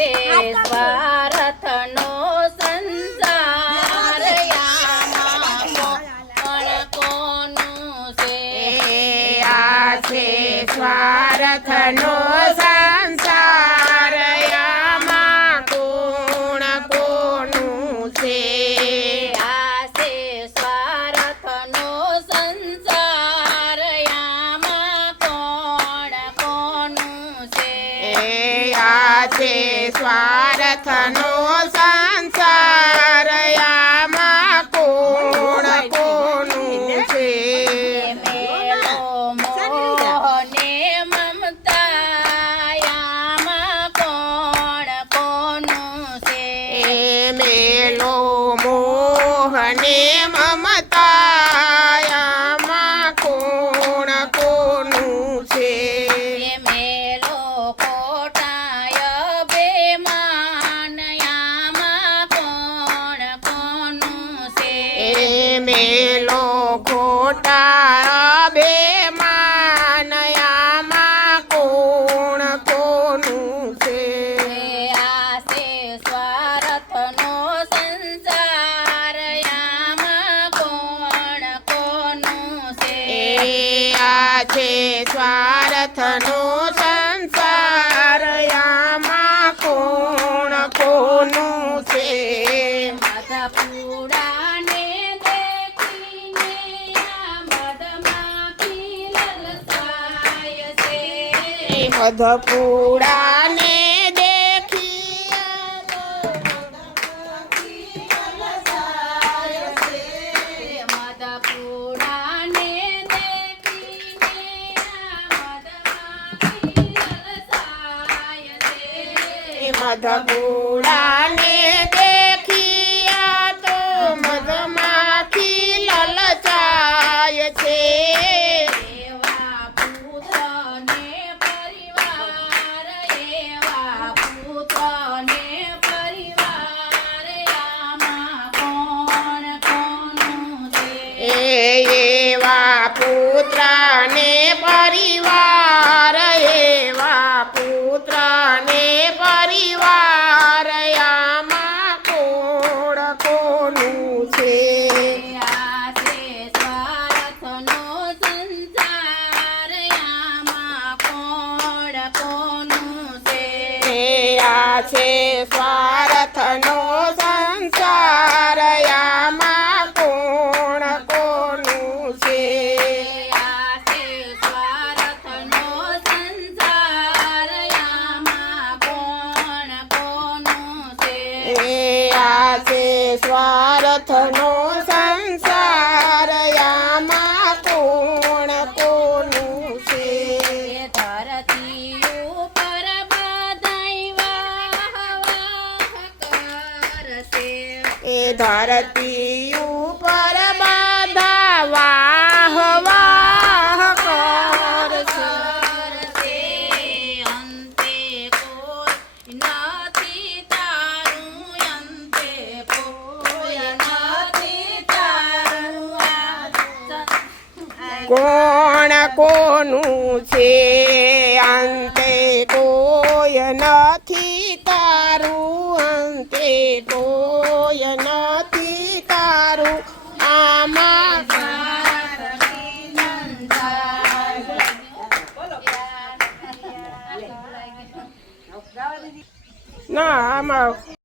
છે સ્વાર્થનો સંસાર આમાં કોણ કોનું છે આ છે સ્વાર્થનો સંસાર આમાં કોણ કોનું છે આ છે સ્વાર્થનો સંસાર આમાં કોણ કોનું છે આ છે સ્વાર્થનો સંસાર આમાં કોણ કોનું છે મેલો મોહ ને મમતા આમાં કોણ કોનું છે મેલો મોહ ને મમતા આમાં કોણ કોનું છે મેલો ખોટાય બેમાન આમાં કોણ કોનું છે મેલો ખોટા બેમાન આમાં કોણ કોનું છે આ છે સ્વાર્થનો સંસાર આમાં કોણ કોનું છે આ છે સ્વાર્થનો સંસાર આમાં કોણ કોનું છે મધપુડાને દેખીને આ મધમાખી લલચાય છે મધપુડાને મધપુડાને દેખીને આ મધમાખી લલચાય છે મધપુડાને દેખિયા તો મધમાખી લલચાય છે એવા પુત્રને પરિવાર એવા પુત્રને પરિવાર આમાં કોણ કોનું છે એવા પુત્રને પરિવાર એવા પુત્રને પરિવાર આમાં કોણ કોનું છે આ છે સ્વાર્થનો સંસાર આમાં કોણ કોનું છે આ છે સ્વાર્થનો સંસાર આમાં કોણ કોનું છે આ છે સ્વાર્થનો સંસાર આમાં કોણ કોનું છે આ છે સ્વાર્થનો સંસાર આમાં કોણ કોનું છે ધરતી ઉપર બધાય વાહ કરશે ધરતી ઉપર બધા વાહ વાહ કરશે અંતે કોઈ નથી તારું અંતે કોઈ નથી તારું કોણ કોનું છે અંતે કોઈ નથી તારું અંતે કોઈ નથી તારું આમાં ના આમાં